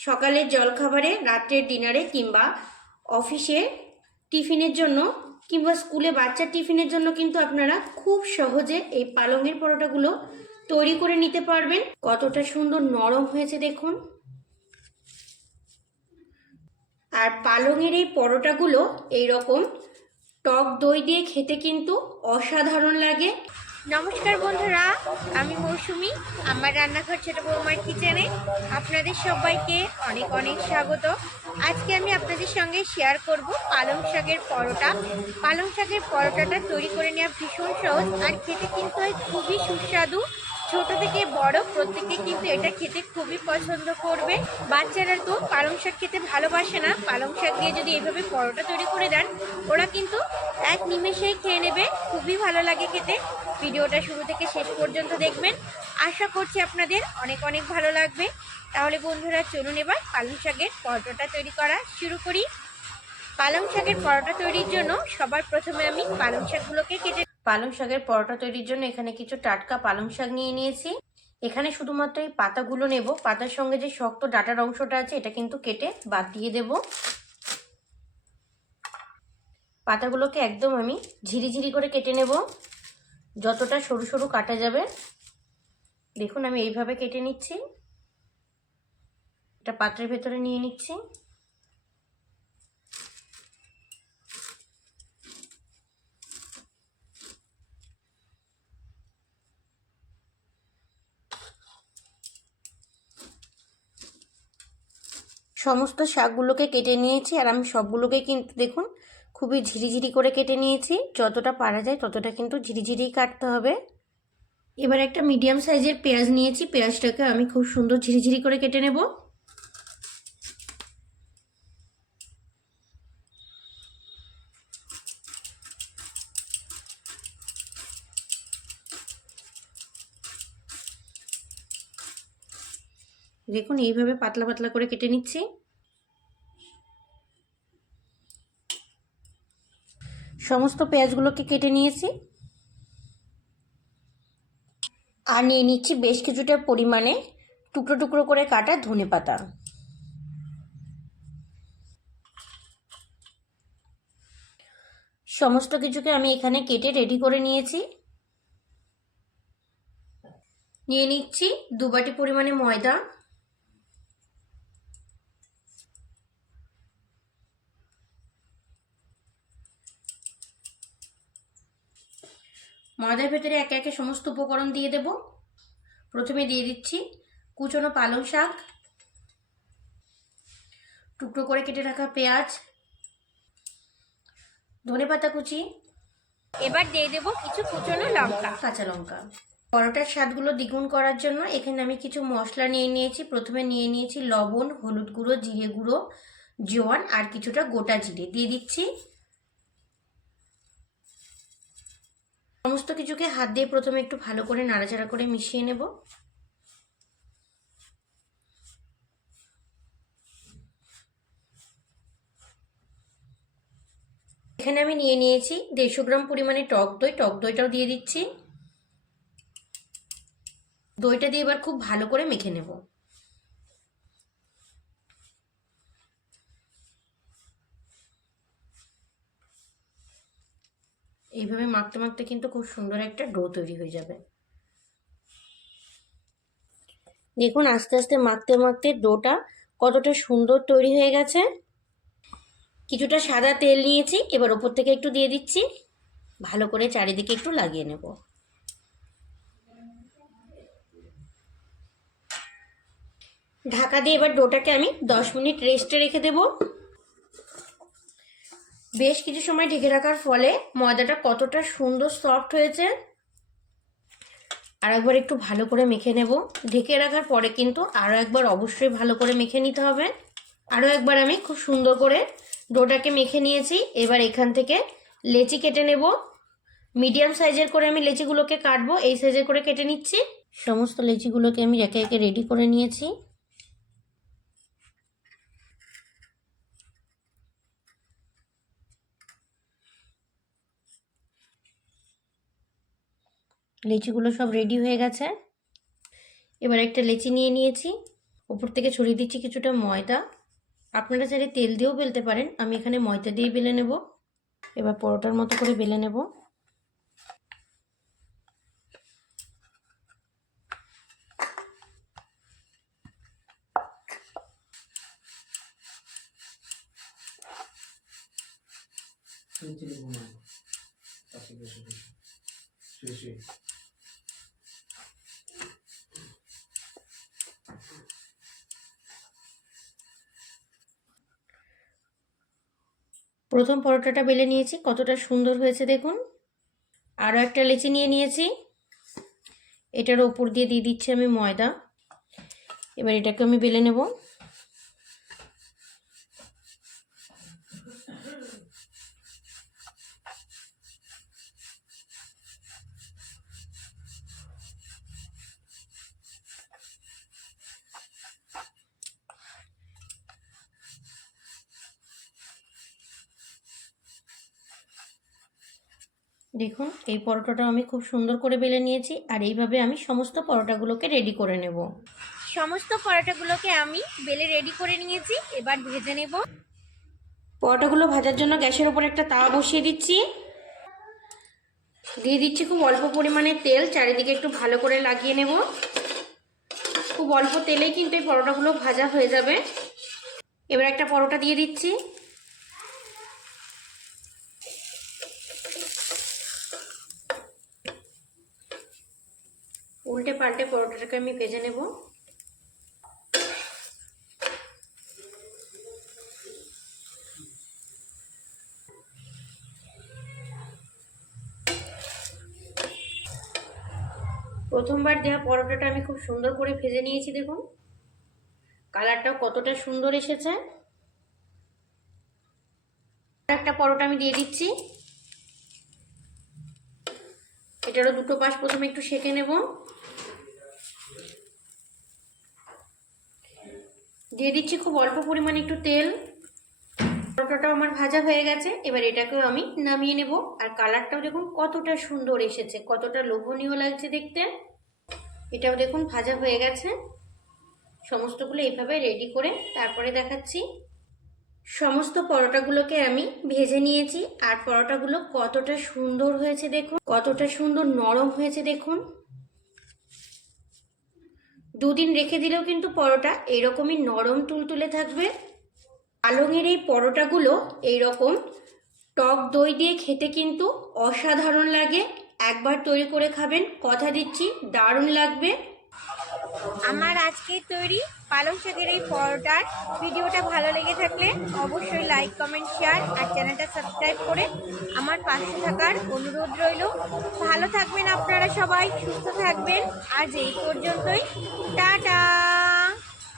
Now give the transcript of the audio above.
সকালের জলখাবারে রাত্রের ডিনারে কিংবা অফিসে টিফিনের জন্য কিংবা স্কুলে বাচ্চার টিফিনের জন্য কিন্তু আপনারা খুব সহজে এই পালংয়ের পরোটাগুলো তৈরি করে নিতে পারবেন। কতটা সুন্দর নরম হয়েছে দেখুন। আর পালংয়ের এই পরোটাগুলো এই রকম টক দই দিয়ে খেতে কিন্তু অসাধারণ লাগে। নমস্কার বন্ধুরা, আমি মৌসুমি। আমার রান্নাঘর ছোট বৌমার কিচেনে আপনাদের সবাইকে অনেক অনেক স্বাগত। আজকে আমি আপনাদের সঙ্গে শেয়ার করব পালং শাকের পরোটা। পালং শাকের পরোটাটা তৈরি করে নেওয়া ভীষণ সহজ আর খেতে কিন্তু খুবই সুস্বাদু। ছোট থেকে বড় প্রত্যেকে কিন্তু এটা খেতে খুবই পছন্দ করবে। বাচ্চারা তো পালং শাক খেতে ভালোবাসে না। পালং শাক দিয়ে যদি এভাবে পরোটা তৈরি করে দেন, ওরা কিন্তু এক নিমেষেই খেয়ে নেবে। খুবই ভালো লাগে খেতে। ভিডিওটা শুরু থেকে শেষ পর্যন্ত দেখবেন। আশা করছি আপনাদের অনেক অনেক ভালো লাগবে। তাহলে বন্ধুরা, চলুন এবার পালং শাকের পরোটাটা তৈরি করা শুরু করি। পালং শাকের পরোটা তৈরির জন্য সবার প্রথমে আমি পালং শাকগুলোকে কেটে পালং শাকের পরোটা তৈরির জন্য এখানে কিছু টাটকা পালং শাক নিয়ে নিয়েছি। এখানে শুধুমাত্র এই পাতাগুলো নেব। পাতার সঙ্গে যে শক্ত ডাটার অংশটা আছে, এটা কিন্তু কেটে বাদ দিয়ে দেব। পাতাগুলোকে একদম আমি ঝিরিঝিরি করে কেটে নেব। যতটা সরু সরু কাটা যাবে। দেখুন, আমি এইভাবে কেটে নিচ্ছি। এটা পাত্রের ভেতরে নিয়ে নিচ্ছি। সমস্ত শাকগুলোকে কেটে নিয়েছি আর আমি সবগুলোকে কিন্তু দেখুন, খুবই ঝিরিঝিরি করে কেটে নিয়েছি। যতটা পারা যায় ততটা কিন্তু ঝিরিঝিরি কাটতে হবে। এবার একটা মিডিয়াম সাইজের পেঁয়াজ নিয়েছি। পেঁয়াজটাকে আমি খুব সুন্দর ঝিরিঝিরি করে কেটে নেব। দেখুন, এইভাবে পাতলা পাতলা করে কেটে নিচ্ছি। সমস্ত পেঁয়াজগুলোকে কেটে নিয়েছি। আর নিয়ে নিচ্ছি বেশ কিছুটা পরিমাণে টুকরো টুকরো করে কাটা ধনে পাতা। সমস্ত কিছুকে আমি এখানে কেটে রেডি করে নিয়েছি। নিয়ে নিচ্ছি দু বাটি পরিমাণে ময়দা। ময়দার ভেতরে একে একে সমস্ত উপকরণ দিয়ে দেব। প্রথমে দিয়ে দিচ্ছি কুচনো পালং শাক টুকরো করে কেটে রাখা পেঁয়াজ ধনে পাতা কুচি। এবার দিয়ে দেবো কিছু কুচনো লঙ্কা। কাঁচা লঙ্কা। পরোটার স্বাদগুলো দ্বিগুণ করার জন্য এখানে আমি কিছু মশলা নিয়ে নিয়েছি। প্রথমে নিয়ে নিয়েছি লবণ হলুদ গুঁড়ো জিরে গুঁড়ো জোয়ান আর কিছুটা গোটা জিরে। দিয়ে দিচ্ছি সমস্ত কিছুকে হাত দিয়ে প্রথমে একটু ভালো করে নাড়াচাড়া করে মিশিয়ে নেব। এখানে আমি নিয়ে নিয়েছি দেড়শো গ্রাম পরিমাণে টক দই। টক দইটাও দিয়ে দিচ্ছি। দইটা দিয়ে এবার খুব ভালো করে মেখে নেব। এইভাবে মাখতে মাখতে কিন্তু খুব সুন্দর একটা ডো তৈরি হয়ে যাবে। দেখুন, আস্তে আস্তে মাখতে মাখতে ডোটা কতটা সুন্দর তৈরি হয়ে গেছে। কিছুটা সাদা তেল নিয়েছি, এবার ওপর থেকে একটু দিয়ে দিচ্ছি। ভালো করে চারিদিকে একটু লাগিয়ে নেব। ঢাকা দিয়ে এবার ডোটাকে আমি দশ মিনিট রেস্টে রেখে দেব। বেশ কিছু সময় ঢেকে রাখার ফলে ময়দাটা কতটা সুন্দর সফট হয়েছে। আর একবার একটু ভালো করে মেখে নেব। ঢেকে রাখার পরে কিন্তু আরও একবার অবশ্যই ভালো করে মেখে নিতে হবে। আরও একবার আমি খুব সুন্দর করে ডোটাকে মেখে নিয়েছি। এবার এখান থেকে লেচি কেটে নেব। মিডিয়াম সাইজের করে আমি লেচিগুলোকে কাটবো। এই সাইজের করে কেটে নিচ্ছি। সমস্ত লেচিগুলোকে আমি একে একে রেডি করে নিয়েছি। লিচিগুলো সব রেডি হয়ে গেছে। এবার একটা লেচি নিয়ে নিয়েছি। ওপর থেকে ছড়িয়ে দিচ্ছি কিছুটা ময়দা। আপনারা চাইলে তেল দিয়েও বেলতে পারেন। আমি এখানে ময়দা দিয়ে বেলে নেব। এবার পরোটার মতো করে বেলে নেব। প্রথম পরোটাটা বেলে নিয়েছি, কতটা সুন্দর হয়েছে দেখুন। আরও একটা লেচি নিয়ে নিয়েছি। এটার ওপর দিয়ে দিয়ে দিচ্ছি আমি ময়দা। এবার এটাকে আমি বেলে নেব। দেখুন এই পরোটাটা আমি খুব সুন্দর করে বেলে নিয়েছি আর এইভাবে আমি সমস্ত পরোটাগুলোকে রেডি করে নেব। সমস্ত পরোটাগুলোকে আমি বেলে রেডি করে নিয়েছি এবার ভেজে নেব। পরোটাগুলো ভাজার জন্য গ্যাসের ওপর একটা তাওয়া বসিয়ে দিচ্ছি। দিয়ে দিচ্ছি খুব অল্প পরিমাণে তেল চারিদিকে একটু ভালো করে লাগিয়ে নেব। খুব অল্প তেলেই কিন্তু এই পরোটাগুলো ভাজা হয়ে যাবে। এবার একটা পরোটা দিয়ে দিচ্ছি। উল্টে পাল্টে পরোটাটাকে আমি ভেজে নেব। প্রথমবার দেওয়া পরোটাটা আমি খুব সুন্দর করে ভেজে নিয়েছি, দেখুন। কালারটাও কতটা সুন্দর এসেছে। একটা পরোটা আমি দিয়ে দিচ্ছি। এটারও দুটো পাশ প্রথমে একটু সেঁকে নেব। দিয়ে দিচ্ছি খুব অল্প পরিমাণে একটু তেল। পরোটাটাও আমার ভাজা হয়ে গেছে, এবার এটাকেও আমি নামিয়ে নেব। আর কালারটাও দেখুন কতটা সুন্দর এসেছে, কতটা লোভনীয় লাগছে দেখতে। এটাও দেখুন ভাজা হয়ে গেছে। সমস্তগুলো এইভাবে রেডি করে তারপরে দেখাচ্ছি। সমস্ত পরোটাগুলোকে আমি ভেজে নিয়েছি। আর পরোটাগুলো কতটা সুন্দর হয়েছে দেখুন, কতটা সুন্দর নরম হয়েছে দেখুন। দুদিন রেখে দিলেও কিন্তু পরোটা এইরকমই নরম তুলতুলে থাকবে। পালংয়ের এই পরোটাগুলো এইরকম টক দই দিয়ে খেতে কিন্তু অসাধারণ লাগে। একবার তৈরি করে খাবেন, কথা দিচ্ছি, দারুণ লাগবে। আমার আজকে তৈরি পালং শাকের এই পরোটার ভিডিওটা ভালো লেগে থাকলে অবশ্যই লাইক কমেন্ট শেয়ার আর চ্যানেলটা সাবস্ক্রাইব করে আমার পাশে থাকার অনুরোধ রইল। ভালো থাকবেন আপনারা সবাই, সুস্থ থাকবেন। আজ এই পর্যন্তই। টাটা!